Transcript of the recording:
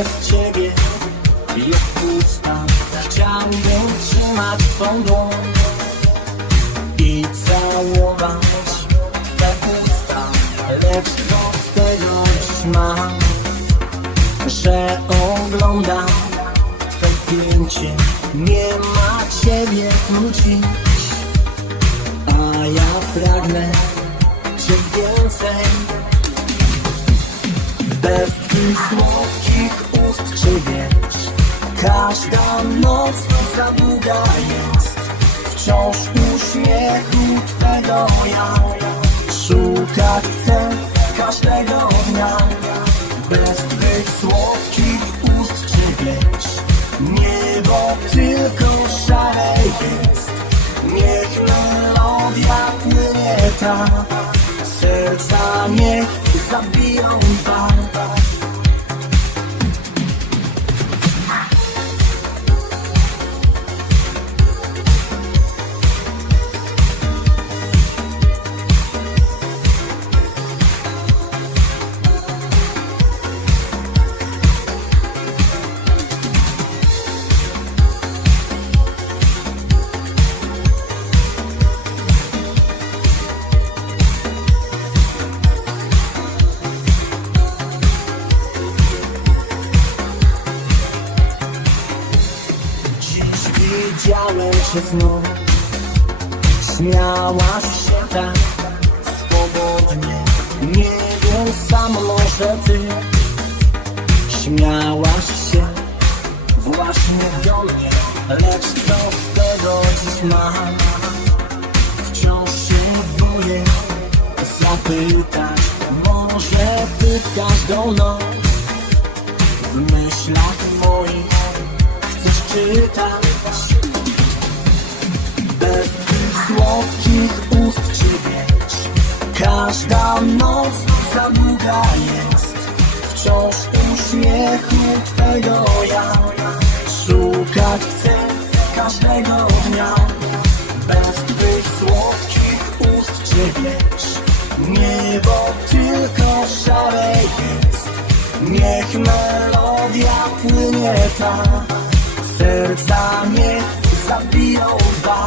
bez ciebie. Jest pusta Chciałbym trzymać twą dłoń I całować twe usta. Lecz co z tego mam Że oglądam twe zdjęcie? Nie ma ciebie tu dziś A ja pragnę cię więcej. Bez twych słodkich ust czy wiesz. Każda noc za długa jest. Wciąż uśmiechu Twego ja. Szukać chcę każdego dnia. Bez twych słodkich ust czy wiesz. Niebo tylko szare jest. Niech melodia płynie tak Serca niech zabiją dwa widziałem cię znów. Śmiałaś się tak swobodnie. Nie wiem sam może ty. Śmiałaś się właśnie do mnie Lecz co z tego dziś mam? Wciąż się boję zapytać Może ty w każdą noc W myślach moich chcesz czytać Noc za długa jest. Wciąż uśmiechu Twego ja. Szukać chcę każdego dnia. Bez twych słodkich ust czy wiesz. Niebo tylko szare jest. Niech melodia płynie tak Serca niech zabiją dwa